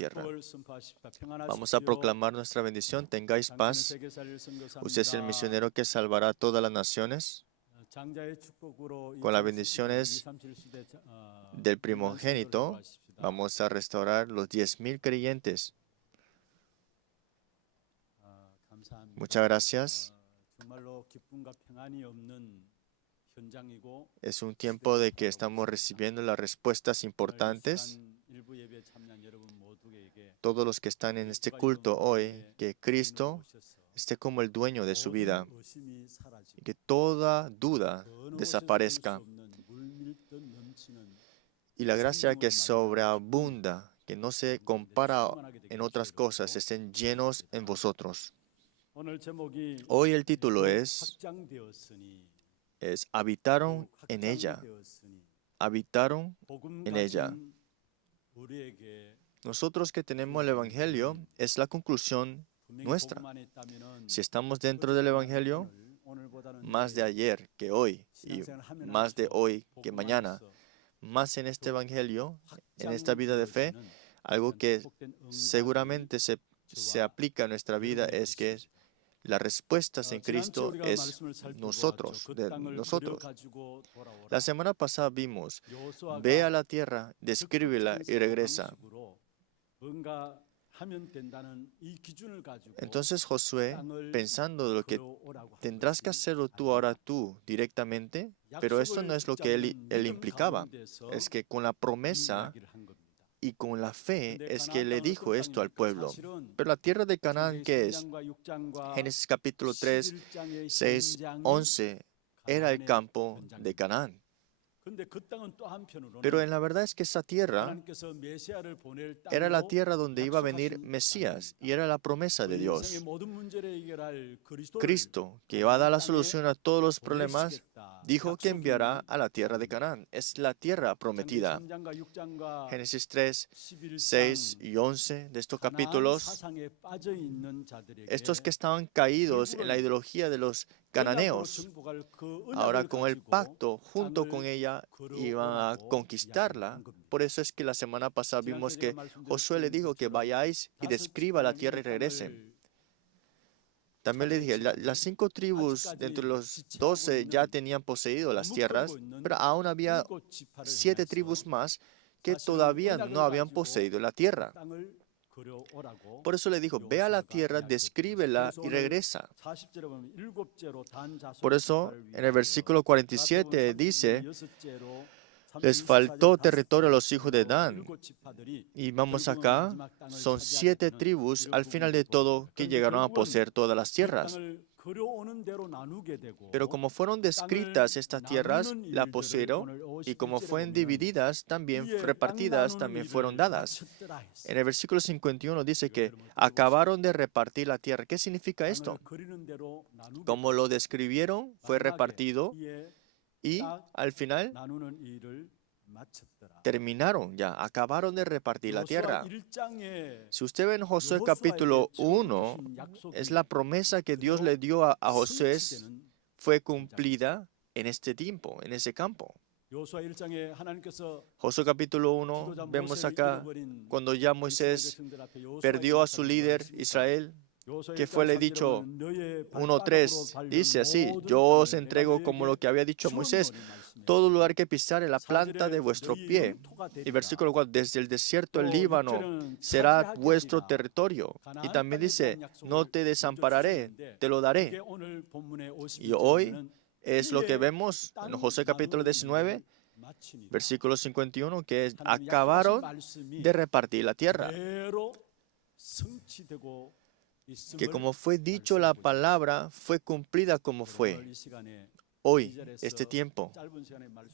tierra. Vamos a proclamar nuestra bendición. Tengáis paz. Usted es el misionero que salvará a todas las naciones. Con las bendiciones del primogénito, vamos a restaurar los 10,000 creyentes. Muchas gracias. Es un tiempo de que estamos recibiendo las respuestas importantes. Todos los que están en este culto hoy, que Cristo esté como el dueño de su vida y que toda duda desaparezca. Y la gracia que sobreabunda, que no se compara en otras cosas, estén llenos en vosotros. Hoy el título es habitaron en ella. Habitaron en ella. Nosotros que tenemos el Evangelio, es la conclusión nuestra. Si estamos dentro del Evangelio, más de ayer que hoy y más de hoy que mañana, más en este Evangelio, en esta vida de fe, algo que seguramente se aplica a nuestra vida es que las respuestas en Cristo es nosotros, de nosotros. La semana pasada vimos, ve a la tierra, descríbela y regresa. Entonces Josué, pensando de lo que tendrás que hacerlo tú directamente, pero esto no es lo que él implicaba. Es que con la promesa y con la fe es que le dijo esto al pueblo. Pero la tierra de Canaán, ¿qué es? Génesis capítulo 3, 6, 11, era el campo de Canaán. Pero en la verdad es que esa tierra era la tierra donde iba a venir Mesías y era la promesa de Dios. Cristo, que va a dar la solución a todos los problemas, dijo que enviará a la tierra de Canaán. Es la tierra prometida. Génesis 3, 6 y 11 de estos capítulos, estos que estaban caídos en la ideología de los cananeos, ahora con el pacto, junto con ella, iban a conquistarla. Por eso es que la semana pasada vimos que Josué le dijo que vayáis y describa la tierra y regresen. También le dije, las 5 tribus de entre los 12 ya tenían poseído las tierras, pero aún había 7 tribus más que todavía no habían poseído la tierra. Por eso le dijo, ve a la tierra, descríbela y regresa. Por eso, en el versículo 47 dice, les faltó territorio a los hijos de Dan. Y vamos acá, son 7 tribus al final de todo que llegaron a poseer todas las tierras. Pero como fueron descritas estas tierras, la poseyeron, y como fueron divididas, también repartidas, también fueron dadas. En el versículo 51 dice que acabaron de repartir la tierra. ¿Qué significa esto? Como lo describieron, fue repartido y al final terminaron ya, acabaron de repartir la tierra. Si usted ve en Josué capítulo 1, es la promesa que Dios le dio a Josué, fue cumplida en este tiempo, en ese campo. Josué capítulo 1, vemos acá, cuando ya Moisés perdió a su líder Israel, que fue le dicho 1:3, dice así, yo os entrego como lo que había dicho a Moisés, todo lugar que pisare la planta de vuestro pie. Y versículo 4, desde el desierto del Líbano será vuestro territorio. Y también dice, no te desampararé, te lo daré. Y hoy es lo que vemos en Josué capítulo 19, versículo 51, que es, acabaron de repartir la tierra. Que como fue dicho la palabra, fue cumplida como fue. Hoy, este tiempo,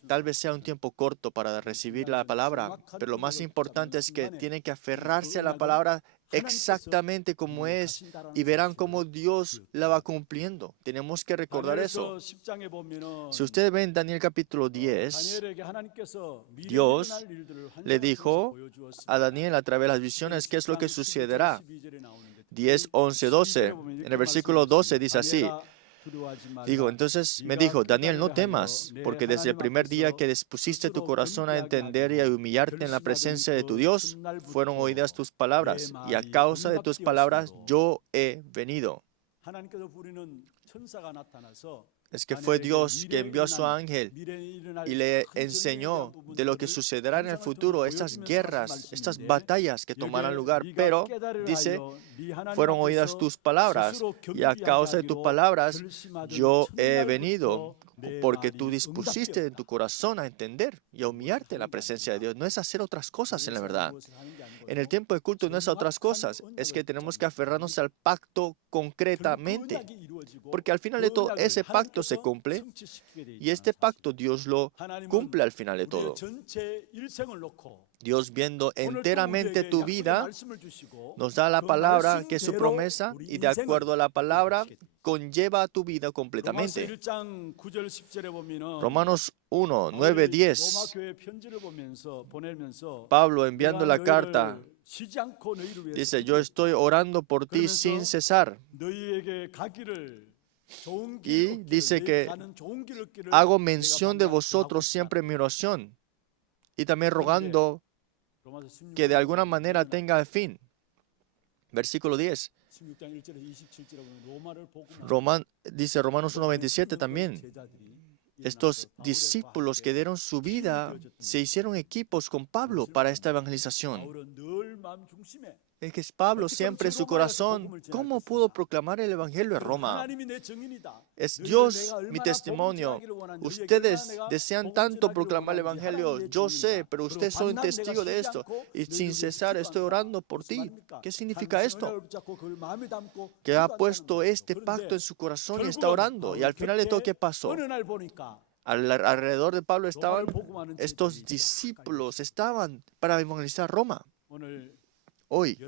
tal vez sea un tiempo corto para recibir la palabra, pero lo más importante es que tienen que aferrarse a la palabra exactamente como es y verán cómo Dios la va cumpliendo. Tenemos que recordar eso. Si ustedes ven Daniel capítulo 10, Dios le dijo a Daniel a través de las visiones qué es lo que sucederá. 10, 11, 12. En el versículo 12 dice así, Entonces me dijo, Daniel, no temas, porque desde el primer día que dispusiste tu corazón a entender y a humillarte en la presencia de tu Dios, fueron oídas tus palabras, y a causa de tus palabras yo he venido. Es que fue Dios que envió a su ángel y le enseñó de lo que sucederá en el futuro, estas guerras, estas batallas que tomarán lugar. Pero, dice, fueron oídas tus palabras, y a causa de tus palabras yo he venido, porque tú dispusiste en tu corazón a entender y a humillarte en la presencia de Dios. No es hacer otras cosas en la verdad. En el tiempo de culto no es otras cosas, es que tenemos que aferrarnos al pacto concretamente, porque al final de todo ese pacto se cumple, y este pacto Dios lo cumple al final de todo. Dios, viendo enteramente tu vida, nos da la palabra que es su promesa, y de acuerdo a la palabra conlleva tu vida completamente. Romanos 1, 9, 10. Pablo, enviando la carta, dice, yo estoy orando por ti sin cesar. Y dice que hago mención de vosotros siempre en mi oración, y también rogando que de alguna manera tenga fin. Versículo 10. Dice Romanos 1:27 también. Estos discípulos que dieron su vida se hicieron equipos con Pablo para esta evangelización. Es que Pablo siempre en su corazón, ¿cómo pudo proclamar el evangelio en Roma? Es Dios mi testimonio. Ustedes desean tanto proclamar el evangelio, yo sé, pero ustedes son testigos de esto. Y sin cesar estoy orando por ti. ¿Qué significa esto? Que ha puesto este pacto en su corazón y está orando. Y al final de todo, ¿qué pasó? Alrededor de Pablo estaban estos discípulos, estaban para evangelizar Roma. Hoy,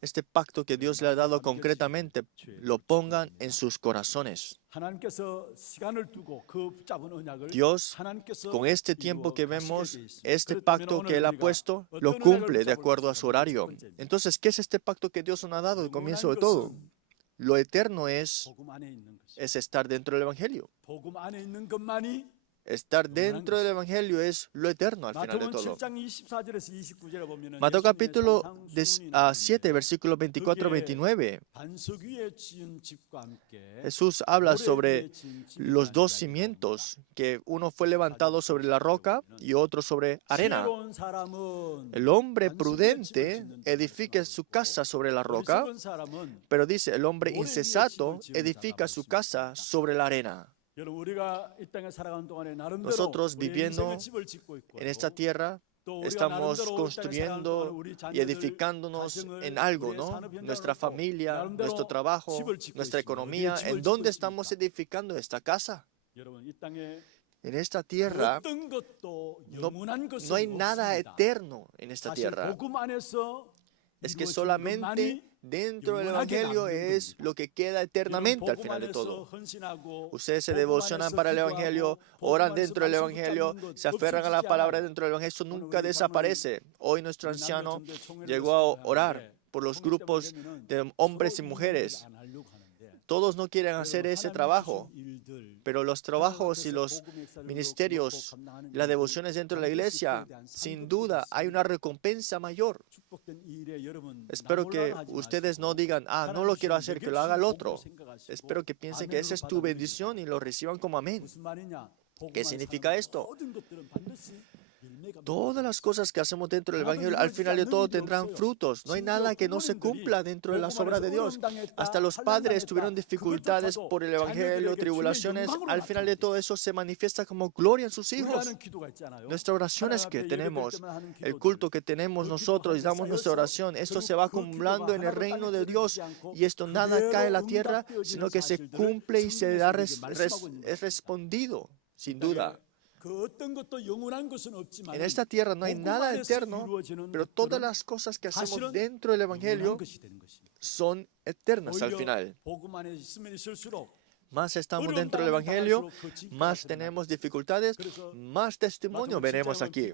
este pacto que Dios le ha dado concretamente, lo pongan en sus corazones. Dios, con este tiempo que vemos, este pacto que Él ha puesto, lo cumple de acuerdo a su horario. Entonces, ¿qué es este pacto que Dios nos ha dado al comienzo de todo? Lo eterno es estar dentro del Evangelio. Estar dentro del Evangelio es lo eterno al final de todo. Mateo capítulo 7, versículos 24-29. Jesús habla sobre los dos cimientos, que uno fue levantado sobre la roca y otro sobre arena. El hombre prudente edifica su casa sobre la roca, pero dice, el hombre insensato edifica su casa sobre la arena. Nosotros viviendo en esta tierra, estamos construyendo y edificándonos en algo, ¿no? Nuestra familia, nuestro trabajo, nuestra economía. ¿En dónde estamos edificando esta casa? En esta tierra no hay nada eterno en esta tierra. Es que solamente dentro del Evangelio es lo que queda eternamente al final de todo. Ustedes se devocionan para el Evangelio, oran dentro del Evangelio, se aferran a la palabra dentro del Evangelio. Eso nunca desaparece. Hoy nuestro anciano llegó a orar por los grupos de hombres y mujeres. Todos no quieren hacer ese trabajo, pero los trabajos y los ministerios, las devociones dentro de la iglesia, sin duda hay una recompensa mayor. Espero que ustedes no digan, no lo quiero hacer, que lo haga el otro. Espero que piensen que esa es tu bendición y lo reciban como amén. ¿Qué significa esto? Todas las cosas que hacemos dentro del Evangelio, al final de todo tendrán frutos. No hay nada que no se cumpla dentro de las obras de Dios. Hasta los padres tuvieron dificultades por el Evangelio, tribulaciones. Al final de todo eso se manifiesta como gloria en sus hijos. Nuestras oraciones que tenemos, el culto que tenemos nosotros y damos nuestra oración, esto se va acumulando en el reino de Dios, y esto nada cae en la tierra, sino que se cumple y se da es respondido, sin duda. En esta tierra no hay nada eterno, pero todas las cosas que hacemos dentro del Evangelio son eternas al final. más estamos dentro del Evangelio, más tenemos dificultades, más testimonio veremos aquí.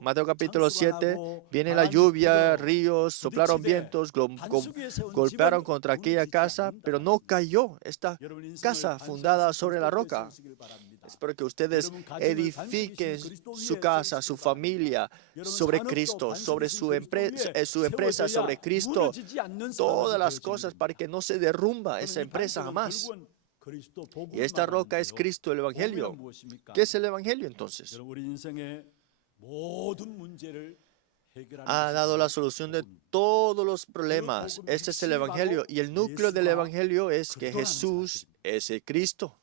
Mateo capítulo 7, viene la lluvia, ríos, soplaron vientos, golpearon contra aquella casa, pero no cayó esta casa fundada sobre la roca. Espero que ustedes edifiquen su casa, su familia, sobre Cristo, sobre su empresa, sobre Cristo, todas las cosas para que no se derrumba esa empresa jamás. Y esta roca es Cristo, el Evangelio. ¿Qué es el Evangelio entonces? Ha dado la solución de todos los problemas. Este es el Evangelio. Y el núcleo del Evangelio es que Jesús es el Cristo.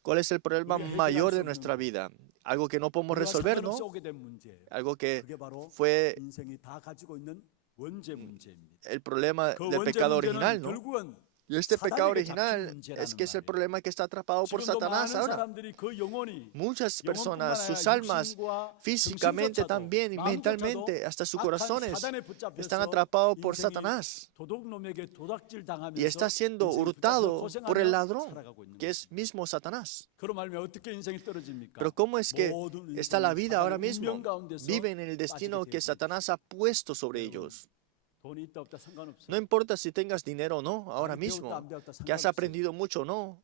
¿Cuál es el problema mayor de nuestra vida? Algo que no podemos resolver, ¿no? Algo que fue el problema del pecado original, ¿no? Y este pecado original es que es el problema que está atrapado por Satanás ahora. Muchas personas, sus almas, físicamente también y mentalmente, hasta sus corazones, están atrapados por Satanás. Y está siendo hurtado por el ladrón, que es mismo Satanás. Pero ¿cómo es que está la vida ahora mismo? Viven en el destino que Satanás ha puesto sobre ellos. No importa si tengas dinero o no, ahora mismo, que has aprendido mucho o no,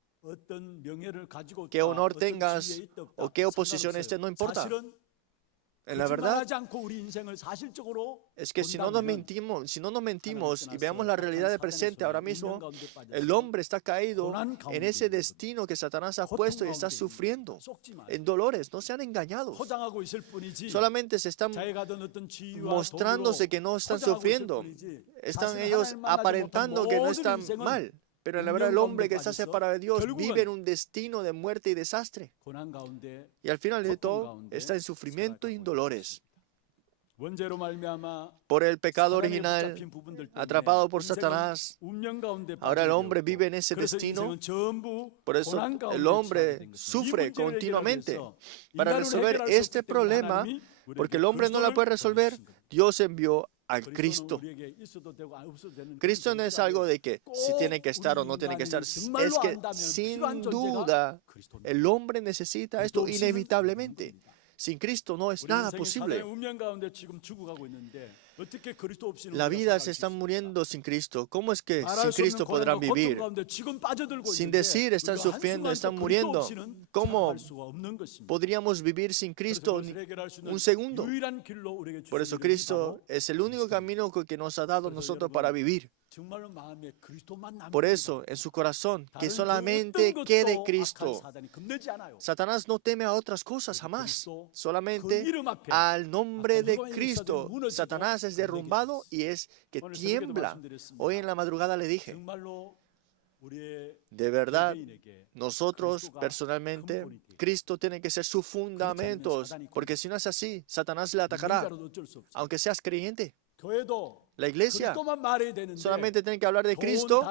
qué honor tengas o qué oposición esté, no importa. En la verdad es que si no nos mentimos y veamos la realidad del presente ahora mismo, el hombre está caído en ese destino que Satanás ha puesto y está sufriendo en dolores. No sean engañados. Solamente se están mostrándose que no están sufriendo. Están ellos aparentando que no están mal. Pero en la verdad el hombre que está separado de Dios vive en un destino de muerte y desastre. Y al final de todo está en sufrimiento y en dolores. Por el pecado original, atrapado por Satanás, ahora el hombre vive en ese destino. Por eso el hombre sufre continuamente. Para resolver este problema, porque el hombre no la puede resolver, Dios envió a Cristo. Cristo no es algo de que si tiene que estar o no tiene que estar. Es que sin duda el hombre necesita esto inevitablemente. Sin Cristo no es nada posible. La vida se está muriendo sin Cristo. ¿Cómo es que sin Cristo podrán vivir? Sin decir, están sufriendo, están muriendo. ¿Cómo podríamos vivir sin Cristo ni un segundo? Por eso Cristo es el único camino que nos ha dado a nosotros para vivir. Por eso, en su corazón, que solamente quede Cristo. Satanás no teme a otras cosas jamás. Solamente al nombre de Cristo. Satanás es derrumbado y es que tiembla. Hoy en la madrugada le dije, de verdad, nosotros personalmente, Cristo tiene que ser sus fundamentos, porque si no es así, Satanás le atacará, aunque seas creyente. La iglesia solamente tiene que hablar de Cristo,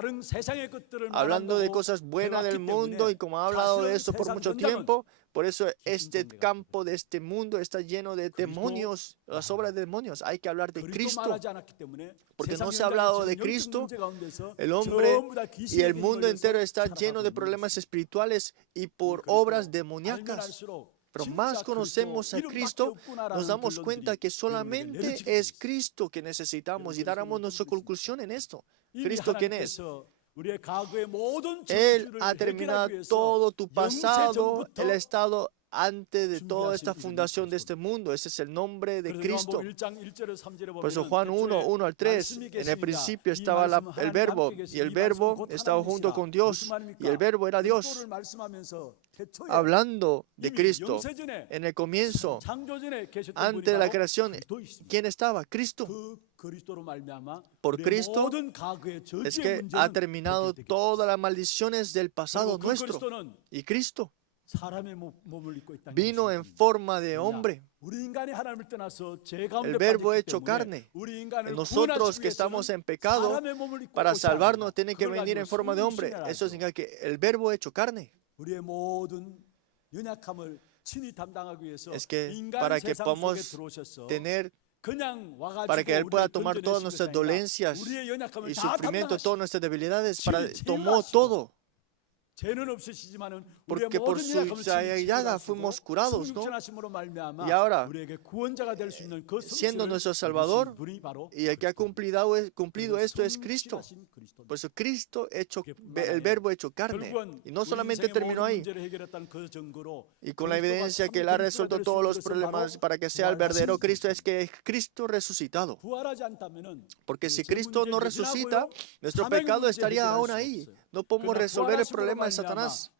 hablando de cosas buenas del mundo, y como ha hablado de eso por mucho tiempo, por eso este campo de este mundo está lleno de demonios, las obras de demonios. Hay que hablar de Cristo, porque no se ha hablado de Cristo. El hombre y el mundo entero está lleno de problemas espirituales y por obras demoníacas. Pero más conocemos a Cristo, nos damos cuenta que solamente es Cristo que necesitamos y daremos nuestra conclusión en esto. ¿Cristo quién es? Él ha terminado todo tu pasado, el estado antes de toda esta fundación de este mundo. Ese es el nombre de Cristo. Por eso Juan 1, 1 al 3, en el principio estaba el verbo, y el verbo estaba junto con Dios, y el verbo era Dios. Hablando de Cristo, en el comienzo, antes de la creación, ¿quién estaba? Cristo. Por Cristo es que ha terminado todas las maldiciones del pasado nuestro. Y Cristo vino en forma de hombre, el verbo hecho carne. Nosotros que estamos en pecado, para salvarnos tiene que venir en forma de hombre. Eso significa que el verbo hecho carne. Es que para que podamos tener para que Él pueda tomar todas nuestras dolencias y sufrimientos, todas nuestras debilidades, tomó todo. Porque por su llaga fuimos curados, ¿no? Y ahora, siendo nuestro Salvador, y el que ha cumplido esto es Cristo. Por eso Cristo, el Verbo hecho carne. Y no solamente terminó ahí. Y con la evidencia que Él ha resuelto todos los problemas para que sea el verdadero Cristo, es que es Cristo resucitado. Porque si Cristo no resucita, nuestro pecado estaría aún ahí. No podemos resolver el problema de Satanás.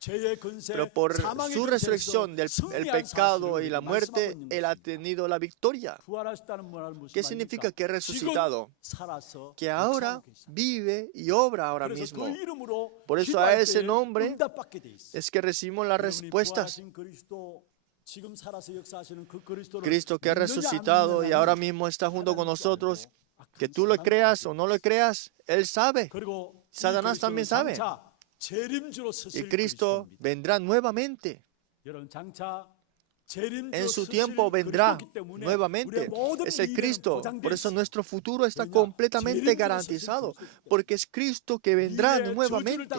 Pero por su resurrección del pecado y la muerte, Él ha tenido la victoria. ¿Qué significa que ha resucitado? Que ahora vive y obra ahora mismo. Por eso a ese nombre es que recibimos las respuestas. Cristo que ha resucitado y ahora mismo está junto con nosotros, que tú lo creas o no lo creas, Él sabe. Satanás también sabe. Y Cristo vendrá nuevamente. En su tiempo vendrá nuevamente. Es el Cristo. Por eso nuestro futuro está completamente garantizado. Porque es Cristo que vendrá nuevamente.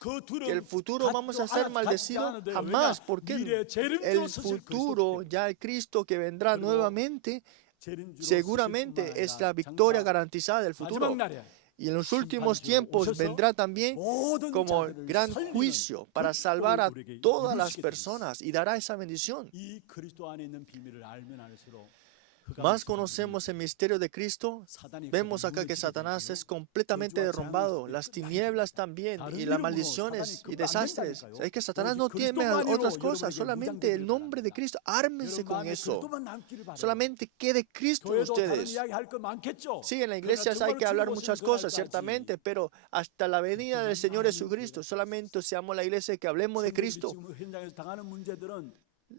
Que el futuro vamos a ser maldecidos jamás. Porque el futuro, ya el Cristo que vendrá nuevamente, seguramente es la victoria garantizada del futuro. Y en los últimos tiempos vendrá también como gran juicio para salvar a todas las personas y dará esa bendición. Más conocemos el misterio de Cristo, vemos acá que Satanás es completamente derrumbado, las tinieblas también, y las maldiciones y desastres. Es que Satanás no tiene otras cosas, solamente el nombre de Cristo. Ármense con eso. Solamente quede Cristo en ustedes. Sí, en la iglesia hay que hablar muchas cosas, ciertamente, pero hasta la venida del Señor Jesucristo, solamente seamos la iglesia que hablemos de Cristo.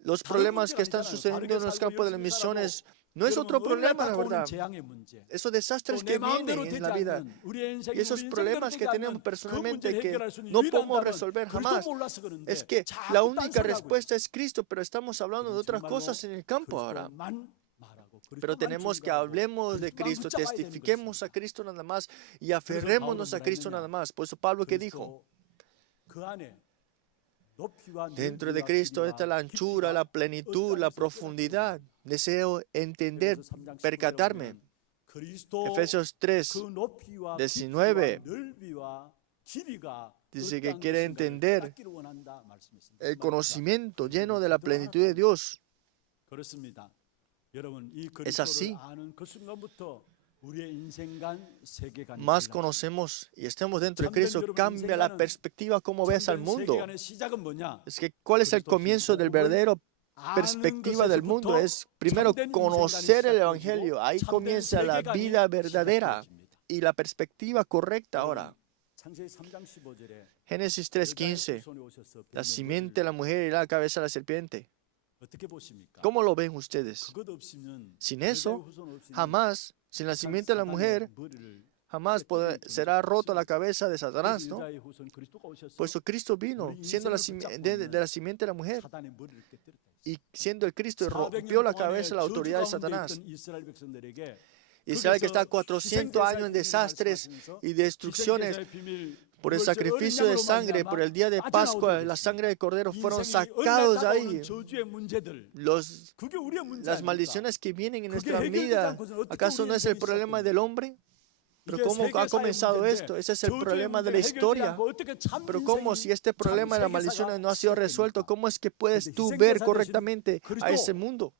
Los problemas que están sucediendo en los campos de las misiones no es otro problema, la verdad. Esos desastres que vienen en la vida y esos problemas que tenemos personalmente que no podemos resolver jamás, es que la única respuesta es Cristo, pero estamos hablando de otras cosas en el campo ahora. Pero tenemos que hablemos de Cristo, testifiquemos a Cristo nada más y aferrémonos a Cristo nada más. Por eso Pablo que dijo, dentro de Cristo está la anchura, la plenitud, la profundidad. Deseo entender, percatarme. Efesios 3, 19 dice que quiere entender el conocimiento lleno de la plenitud de Dios. Es así. Más conocemos y estemos dentro de Cristo, cambia la perspectiva como ves al mundo. Es que ¿cuál es el comienzo del verdadero perspectiva del mundo? Es primero conocer el Evangelio. Ahí comienza la vida verdadera y la perspectiva correcta ahora. Génesis 3:15. La simiente de la mujer y la cabeza de la serpiente. ¿Cómo lo ven ustedes? Sin eso, jamás, sin la simiente de la mujer, jamás será rota la cabeza de Satanás, ¿no? Por eso Cristo vino, siendo de la simiente de la mujer. Y siendo el Cristo, rompió la cabeza de la autoridad de Satanás. Israel que está 400 años en desastres y destrucciones por el sacrificio de sangre, por el día de Pascua, la sangre de cordero fueron sacados de ahí. Las maldiciones que vienen en nuestra vida, ¿acaso no es el problema del hombre? Pero ¿cómo ha comenzado esto? Ese es el problema de la historia. Pero ¿cómo si este problema de las maldiciones no ha sido resuelto? ¿Cómo es que puedes tú ver correctamente a ese mundo?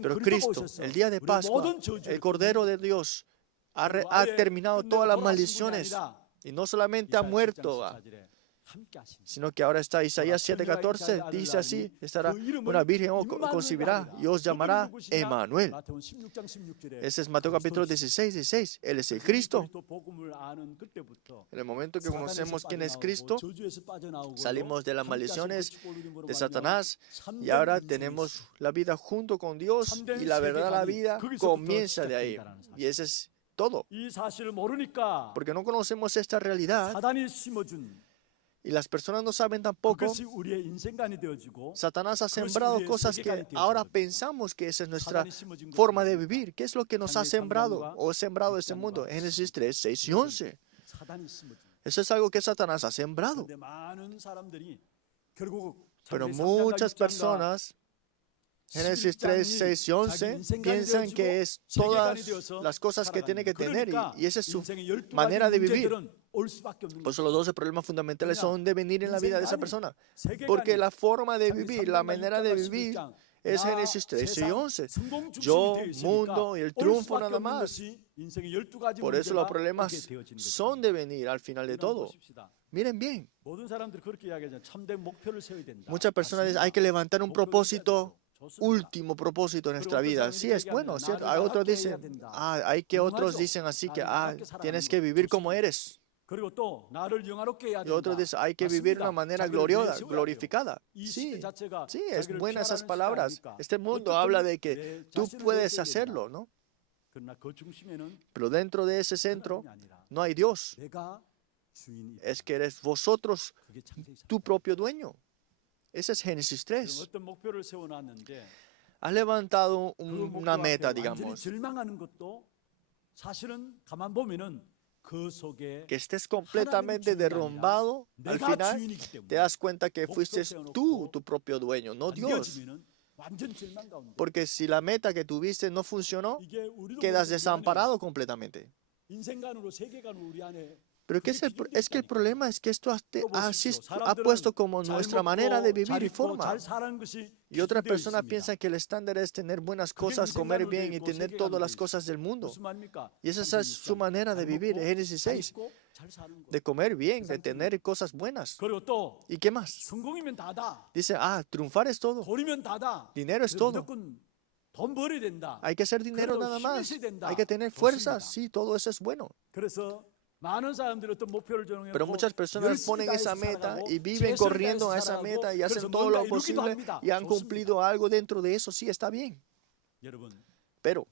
Pero Cristo, el día de Pascua, el Cordero de Dios, ha terminado todas las maldiciones. Y no solamente ha muerto, sino que ahora está Isaías 7:14, dice así, estará una virgen concebirá y os llamará Emmanuel. Ese es Mateo capítulo 16. Él es el Cristo. En el momento que conocemos quién es Cristo, salimos de las maldiciones de Satanás y ahora tenemos la vida junto con Dios y la verdad, la vida comienza de ahí. Y ese es todo. Porque no conocemos esta realidad. Y las personas no saben tampoco. 그것이 우리의 인생관이 되어지고 Satanás ha 그것이 sembrado 우리의 cosas que 세계관이 ahora 되어지는 pensamos que esa es nuestra 사단이 심어준 것이 forma de 뭡니까? vivir. ¿Qué es lo que nos ha 창세기 sembrado 3장과 o sembrado este 6장과 mundo? Génesis 3, 6 y 그것은 11. 사단이 심어준 거예요. Eso es algo que Satanás ha sembrado. 그런데 많은 사람들이 결국 Pero 창세기 3장과 muchas 6장과 personas, Génesis 3, 6 y 11, piensan que es todas las cosas que tiene que tener y esa es su manera de vivir. Por eso los 12 problemas fundamentales son de venir en la vida de esa persona. Porque la forma de vivir, la manera de vivir es Génesis 3 y 11. Yo, mundo y el triunfo nada más. Por eso los problemas son de venir al final de todo. Miren bien. Muchas personas dicen, hay que levantar un propósito, último propósito en nuestra vida. Sí, es bueno, ¿cierto? Hay otros dicen, hay que otros dicen así que, tienes que vivir como eres. Y otros dicen, hay que vivir de una manera glorificada. Sí, sí, es buena esas palabras. Este mundo habla de que tú puedes hacerlo, ¿no? Pero dentro de ese centro no hay Dios. Es que eres vosotros tu propio dueño. Ese es Génesis 3. Has levantado una meta, digamos. Que estés completamente derrumbado, al final te das cuenta que fuiste tú tu propio dueño, no Dios. Porque si la meta que tuviste no funcionó, quedas desamparado completamente. Pero es que el problema es que esto ha puesto como nuestra manera de vivir y forma. Y otras personas piensan que el estándar es tener buenas cosas, comer bien y tener todas las cosas del mundo. Y esa es su manera de vivir, Génesis 6. De comer bien, de tener cosas buenas. ¿Y qué más? Dice, triunfar es todo. Dinero es todo. Hay que hacer dinero nada más. Hay que tener fuerzas. Sí, todo eso es bueno. Pero muchas personas ponen esa meta y viven corriendo a esa meta y hacen todo lo posible y han cumplido algo dentro de eso. Sí, está bien. Pero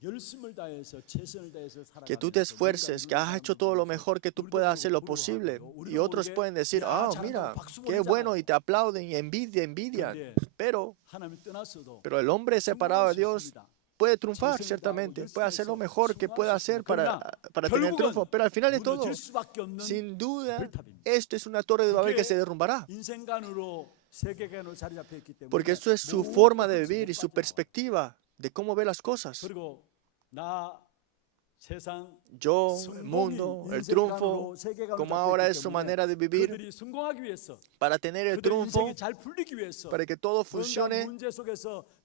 que tú te esfuerces, que has hecho todo lo mejor que tú puedas hacer lo posible. Y otros pueden decir, mira, qué bueno, y te aplauden y envidian. Pero el hombre separado de Dios puede triunfar, ciertamente, puede hacer lo mejor que pueda hacer para tener triunfo, pero al final de todo, sin duda, esto es una torre de Babel que se derrumbará. Porque esto es su forma de vivir y su perspectiva de cómo ve las cosas. Yo, el mundo, el triunfo, como ahora es su manera de vivir, para tener el triunfo, para que todo funcione,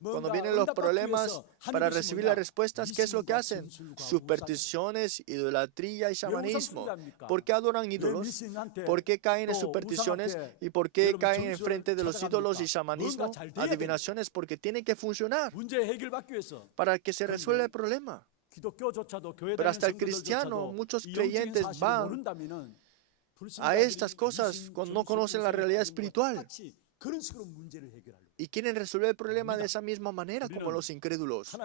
cuando vienen los problemas, para recibir las respuestas, ¿qué es lo que hacen? Supersticiones, idolatría y chamanismo. ¿Por qué adoran ídolos? ¿Por qué caen en supersticiones? ¿Y por qué caen en frente de los ídolos y chamanismo? Adivinaciones, porque tienen que funcionar para que se resuelva el problema. Pero hasta el cristiano, muchos creyentes van a estas cosas cuando no conocen la realidad espiritual y quieren resolver el problema de esa misma manera como los incrédulos.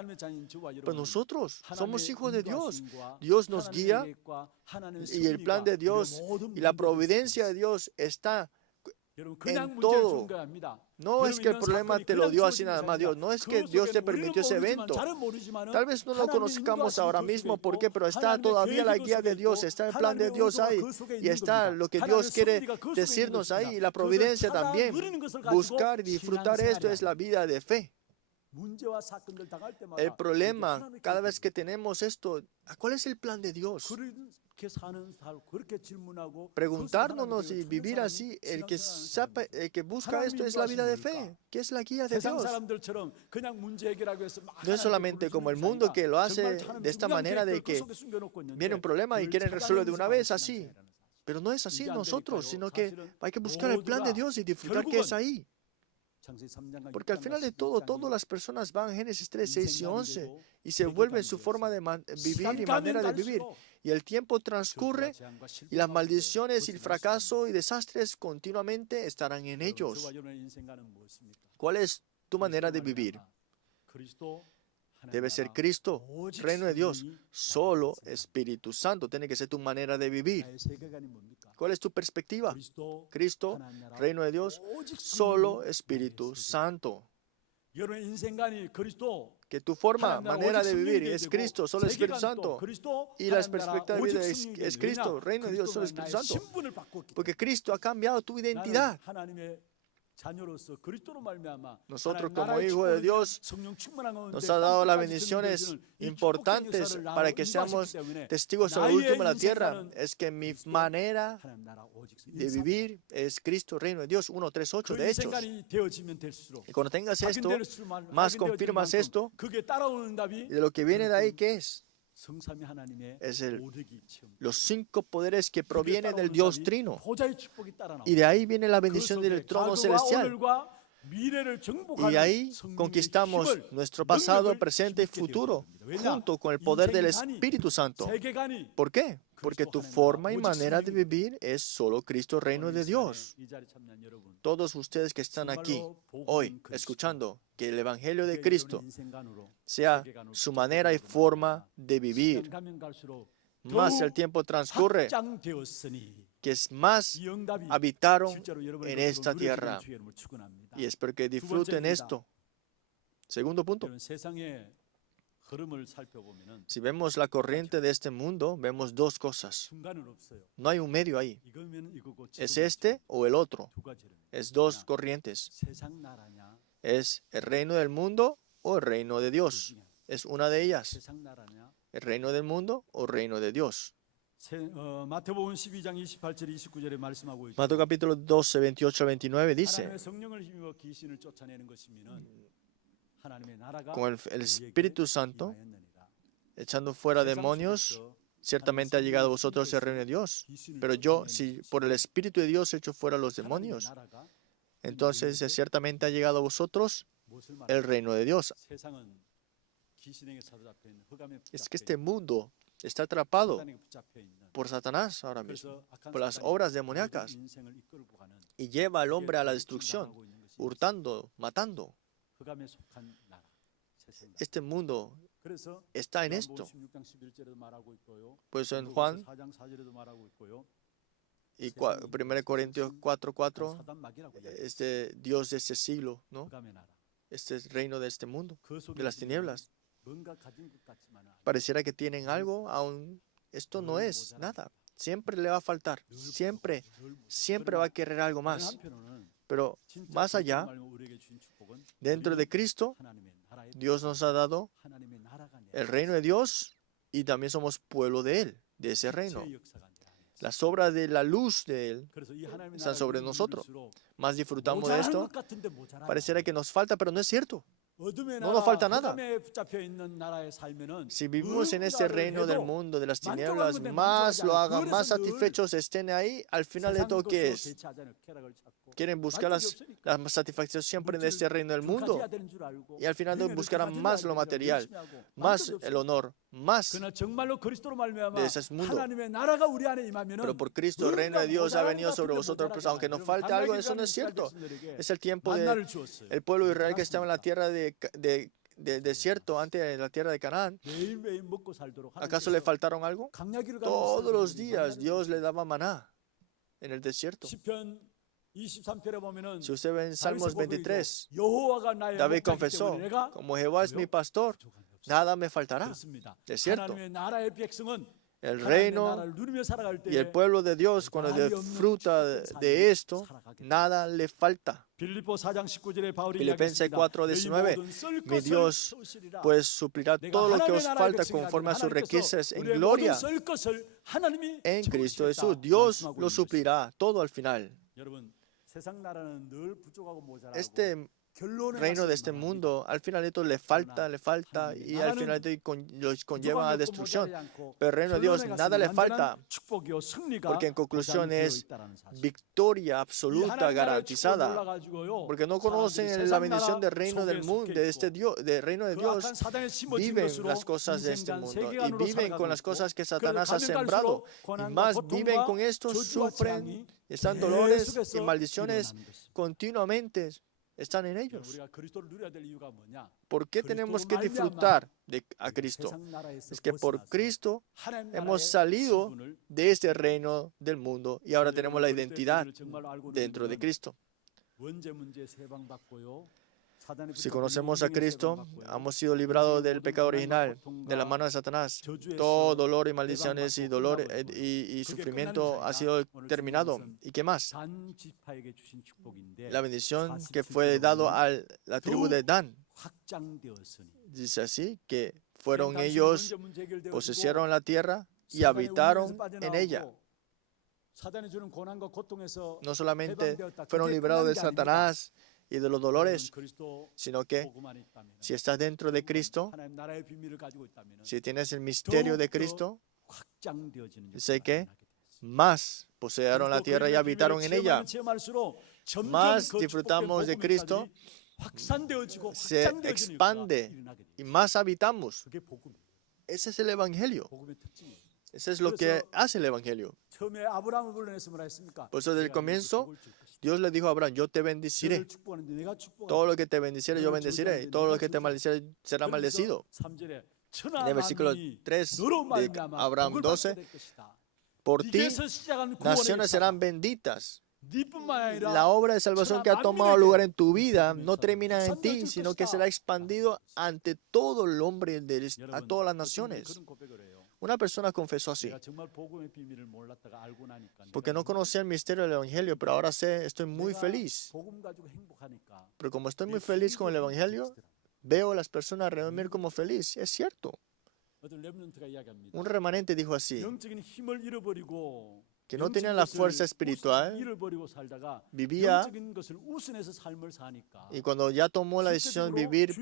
Pero nosotros somos hijos de Dios. Dios nos guía y el plan de Dios y la providencia de Dios está en todo. No es que el problema te lo dio así nada más Dios. No es que Dios te permitió ese evento. Tal vez no lo conozcamos ahora mismo, ¿por qué? Pero está todavía la guía de Dios, está el plan de Dios ahí. Y está lo que Dios quiere decirnos ahí. Y la providencia también. Buscar y disfrutar esto es la vida de fe. El problema, cada vez que tenemos esto, ¿cuál es el plan de Dios? Preguntárnoslo y vivir así, el que busca esto es la vida de fe, que es la guía de Dios. No es solamente como el mundo que lo hace de esta manera de que viene un problema y quieren resolverlo de una vez así. Pero no es así nosotros, sino que hay que buscar el plan de Dios y disfrutar que es ahí. Porque al final de todo, todas las personas van a Génesis 3, 6 y 11 y se vuelven su forma de vivir y manera de vivir. Y el tiempo transcurre y las maldiciones y el fracaso y desastres continuamente estarán en ellos. ¿Cuál es tu manera de vivir? Debe ser Cristo, reino de Dios. Solo Espíritu Santo tiene que ser tu manera de vivir. ¿Cuál es tu perspectiva? Cristo, reino de Dios, solo Espíritu Santo. Que tu forma, manera de vivir es Cristo, solo Espíritu Santo. Y la perspectiva de vida es Cristo, reino de Dios, solo Espíritu Santo. Porque Cristo ha cambiado tu identidad. Nosotros como hijos de Dios nos ha dado las bendiciones importantes para que seamos testigos sobre el último de la tierra. Es que mi manera de vivir es Cristo, reino de Dios, 1:3:8 de Hechos. Y cuando tengas esto, más confirmas esto, y de lo que viene de ahí, ¿qué es? Es los 5 poderes que provienen del Dios Trino. Y de ahí viene la bendición del trono celestial. Y ahí conquistamos nuestro pasado, presente y futuro, junto con el poder del Espíritu Santo. ¿Por qué? Porque tu forma y manera de vivir es solo Cristo, reino de Dios. Todos ustedes que están aquí hoy escuchando que el Evangelio de Cristo sea su manera y forma de vivir, más el tiempo transcurre, que es más habitaron en esta tierra. Y espero que disfruten esto. Segundo punto. Si vemos la corriente de este mundo, vemos 2 cosas. No hay un medio ahí. ¿Es este o el otro? Es 2 corrientes. ¿Es el reino del mundo o el reino de Dios? Es una de ellas. ¿El reino del mundo o el reino de Dios? 마태복음 12장 28절 29절에 말씀하고 있죠. Mateo capítulo 12, 28 al 29 dice, 하나님의 성령을 힘입어 귀신을 쫓아내는 것이면은 하나님의 나라가 con el Espíritu Santo, echando fuera demonios, ciertamente ha llegado a vosotros el reino de Dios. Pero yo, si por el Espíritu de Dios echo fuera los demonios, entonces ciertamente ha llegado a vosotros el reino de Dios. Es que este mundo está atrapado por Satanás ahora mismo, por las obras demoníacas, y lleva al hombre a la destrucción, hurtando, matando. Este mundo está en esto. Pues en Juan y 1 Corintios 4:4, este Dios de este siglo, ¿no? Este es el reino de este mundo, de las tinieblas. Pareciera que tienen algo, aún esto no es nada. Siempre le va a faltar, siempre va a querer algo más. Pero más allá, dentro de Cristo, Dios nos ha dado el reino de Dios y también somos pueblo de Él, de ese reino. Las obras de la luz de Él están sobre nosotros. Más disfrutamos de esto. Pareciera que nos falta, pero no es cierto. No nos falta nada. Si vivimos en este reino del mundo, de las tinieblas, más lo hagan, más satisfechos estén ahí, al final de todo, ¿qué es? Quieren buscar la satisfacción siempre en este reino del mundo. Y al final buscarán más lo material, más el honor, más de ese mundo. Pero por Cristo el reino de Dios ha venido sobre vosotros, pues, aunque nos falte algo, eso no es cierto. Es el tiempo del pueblo de Israel que estaba en la tierra del desierto, antes de la tierra de Canaán. ¿Acaso le faltaron algo? Todos los días Dios le daba maná en el desierto. Si usted ve en Salmos 23, David confesó, como Jehová es mi pastor, nada me faltará. Es cierto. El reino y el pueblo de Dios, cuando disfruta de esto, nada le falta. Filipenses 4:19, mi Dios pues suplirá todo lo que os falta conforme a sus riquezas en gloria en Cristo Jesús. Dios lo suplirá todo al final. Este reino de este mundo, al final de todo le falta, y al final de todo los conlleva a destrucción. Pero el reino de Dios nada le falta, porque en conclusión es victoria absoluta garantizada. Porque no conocen la bendición del reino del mundo, de este Dios, del reino de Dios. Viven las cosas de este mundo y viven con las cosas que Satanás ha sembrado. Y más viven con esto, sufren, están dolores y maldiciones continuamente están en ellos. 우리가 그리스도를 누려야 될 이유가 뭐냐? ¿Por qué tenemos que disfrutar a Cristo? 세상 나라에서 Es que por 벗어나서 Cristo 하나님 hemos 나라의 salido 신분을 de este reino del mundo y ahora tenemos la identidad 정말로 알고 dentro de 있는 Cristo. 원죄 문제에서 해방받고요. 사단의 Si 붙잡고 conocemos a 있는 Cristo, 해방받고요. hemos sido librados del pecado original, de la mano de Satanás. Todo dolor y maldiciones y dolor y sufrimiento ha sido terminado. ¿Y qué más? 단 지파에게 주신 축복인데 La bendición que fue dado a la tribu de Dan. 확장되었으니 Dice así, que fueron ellos, poseyeron la tierra y habitaron en ella. 사단이 주는 고난과 고통에서 No solamente 해방되었다. fueron 그게 librados de 끝난 게 아닙니다. Satanás y de los dolores, 그리스도 sino que 복음 안에 있다면 si estás dentro de Cristo, 하나님 나라의 비밀을 가지고 있다면 si tienes el misterio de Cristo, 확장되어지는 sé que 역사가 일어나게 되었습니다. más poseyeron la tierra y habitaron en ella. Más disfrutamos de Cristo, se expande y más habitamos. 그게 복음이에요. Ese es el Evangelio. 복음의 특징이에요. Ese es lo que hace el Evangelio. 처음에 아브라함을 불러내서 뭐라 했습니까? Por eso desde el 내가 comienzo, 너에게 복을 줄 것이다. Dios le dijo a Abraham, yo te bendeciré. 너를 축복하는데 내가 축복한다. Todo lo que te bendiciere, yo bendeciré. Y todo lo que te maldiciere, será maldecido. 3절에 En el versículo 3 de Abraham 12, por ti naciones serán benditas. La obra de salvación que ha tomado lugar en tu vida no termina en ti, sino que será expandido ante todo el hombre, a todas las naciones. Una persona confesó así, porque no conocía el misterio del Evangelio, pero ahora sé, estoy muy feliz. Pero como estoy muy feliz con el Evangelio, veo a las personas alrededor mío como feliz. Es cierto. Un remanente dijo así, que no tenían la fuerza espiritual, vivía, y cuando ya tomó la decisión de vivir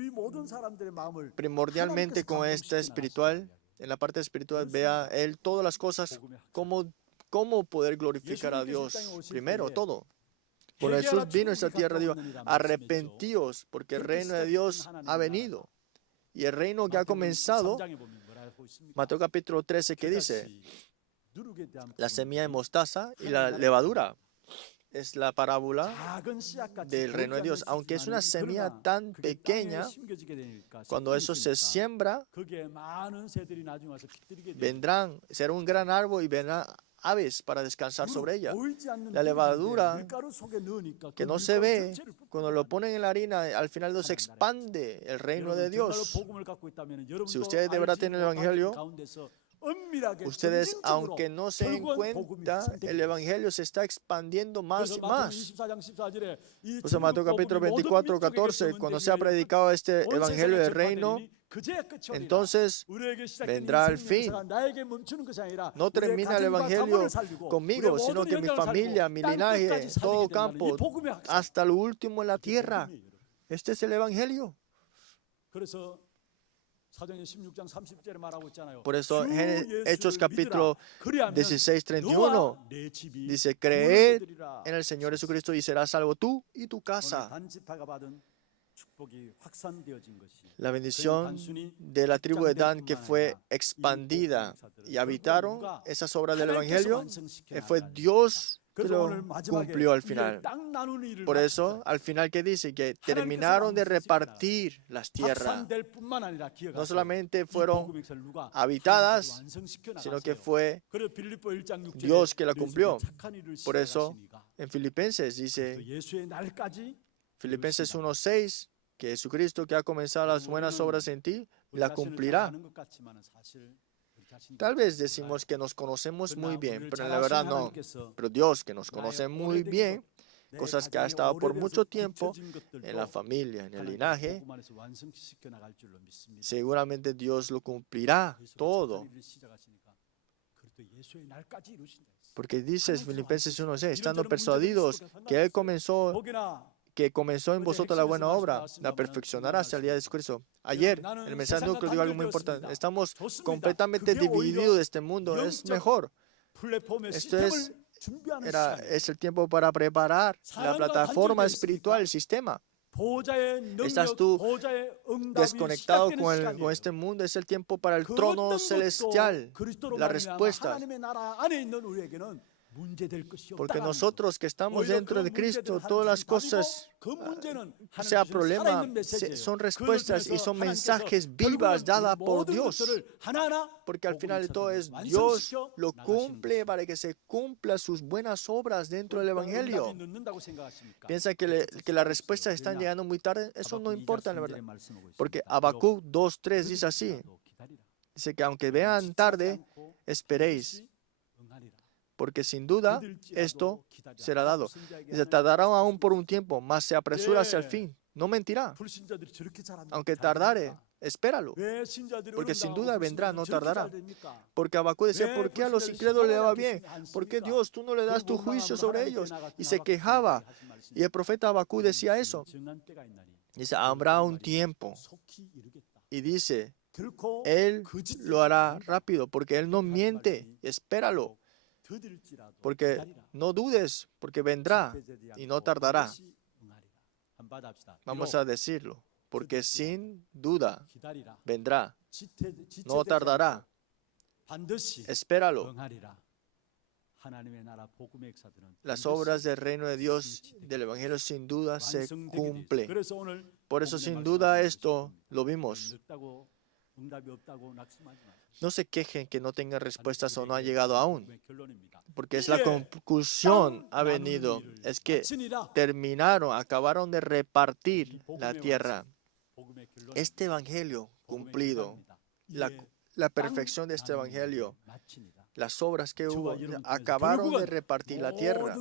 primordialmente con esta espiritual, en la parte espiritual, vea él todas las cosas, cómo poder glorificar a Dios. Primero, todo. Cuando Jesús vino a esta tierra, dijo, arrepentíos, porque el reino de Dios ha venido. Y el reino que ha comenzado, Mateo capítulo 13, que dice, la semilla de mostaza y la levadura. Es la parábola del reino de Dios. Aunque es una semilla tan pequeña, cuando eso se siembra, será un gran árbol y vendrán aves para descansar sobre ella. La levadura que no se ve, cuando lo ponen en la harina, al final se expande el reino de Dios. Si ustedes de verdad tienen el Evangelio, ustedes, aunque no se den cuenta, el Evangelio se está expandiendo más y más. Pues en Mateo capítulo 24, 14, cuando se ha predicado este Evangelio del reino, entonces vendrá el fin. No termina el Evangelio conmigo, sino que mi familia, mi linaje, todo campo, hasta lo último en la tierra. Este es el Evangelio. Por eso en Hechos capítulo 16, 31 dice, creed en el Señor Jesucristo y serás salvo tú y tu casa. La bendición de la tribu de Dan que fue expandida y habitaron esas obras del Evangelio, fue Dios que lo cumplió al final. Por eso, al final, ¿qué dice? Que terminaron de repartir las tierras. No solamente fueron habitadas, sino que fue Dios que la cumplió. Por eso, en Filipenses dice, Filipenses 1:6, que Jesucristo que ha comenzado las buenas obras en ti, la cumplirá. Tal vez decimos que nos conocemos muy bien, pero en la verdad no. Pero Dios, que nos conoce muy bien, cosas que ha estado por mucho tiempo en la familia, en el linaje, seguramente Dios lo cumplirá todo. Porque dice Filipenses 1:6, estando persuadidos que Él comenzó en vosotros la buena obra, la perfeccionará hasta el día de Jesucristo. Ayer, el mensaje núcleo dijo algo muy importante. Estamos completamente divididos de este mundo. Es mejor. Esto es el tiempo para preparar la plataforma espiritual, el sistema. ¿Estás tú desconectado con este mundo? Es el tiempo para el trono celestial. La respuesta. 문제될 것이 Porque 없다는 nosotros que estamos dentro de Cristo, todas las cosas, sea problema, son respuestas y son mensajes vivas dadas por Dios. Porque al final de todo es Dios lo cumple para que se cumplan sus buenas obras dentro del Evangelio. Piensa que las respuestas están llegando muy tarde. Eso no importa, la verdad. Porque Habacuc 2:3 dice así. Dice que aunque vean tarde, esperéis. Porque sin duda esto será dado. Y se tardará aún por un tiempo, mas se apresura hacia el fin. No mentirá. Aunque tardare, espéralo. Porque sin duda vendrá, no tardará. Porque Habacuc decía, ¿por qué a los incrédulos le va bien? ¿Por qué Dios, tú no le das tu juicio sobre ellos? Y se quejaba. Y el profeta Habacuc decía eso. Dice, habrá un tiempo. Y dice, Él lo hará rápido, porque Él no miente. Espéralo. Porque no dudes, porque vendrá y no tardará. Vamos a decirlo, porque sin duda vendrá, no tardará. Espéralo. Las obras del reino de Dios, del Evangelio, sin duda se cumple. Por eso, sin duda, esto lo vimos. No se quejen que no tengan respuestas o no ha llegado aún, porque es la conclusión ha venido, es que acabaron de repartir la tierra. Este evangelio cumplido, la perfección de este evangelio, las obras que hubo, acabaron de repartir la tierra.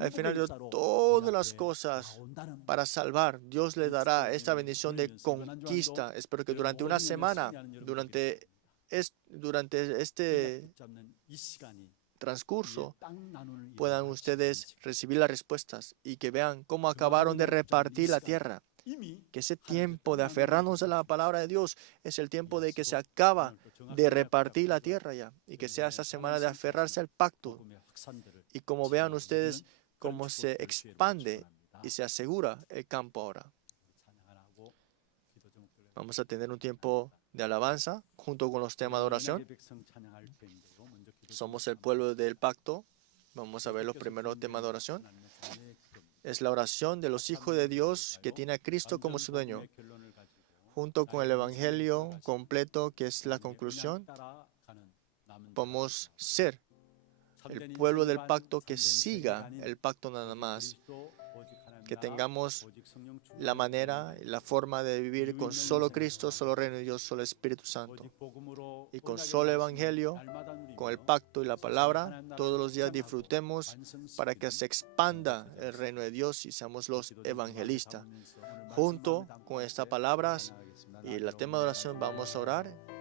Al final de todas las cosas para salvar, Dios le dará esta bendición de conquista. Espero que durante una semana, durante este transcurso, puedan ustedes recibir las respuestas y que vean cómo acabaron de repartir la tierra. Que ese tiempo de aferrarnos a la palabra de Dios es el tiempo de que se acaba de repartir la tierra ya. Y que sea esa semana de aferrarse al pacto. Y como vean ustedes cómo se expande y se asegura el campo ahora. Vamos a tener un tiempo de alabanza junto con los temas de oración. Somos el pueblo del pacto. Vamos a ver los primeros temas de oración. Es la oración de los hijos de Dios que tiene a Cristo como su dueño. Junto con el Evangelio completo, que es la conclusión, podemos ser el pueblo del pacto que siga el pacto nada más. Que tengamos la manera y la forma de vivir con solo Cristo, solo Reino de Dios, solo Espíritu Santo. Y con solo Evangelio, con el pacto y la palabra, todos los días disfrutemos para que se expanda el Reino de Dios y seamos los evangelistas. Junto con estas palabras y el tema de oración vamos a orar.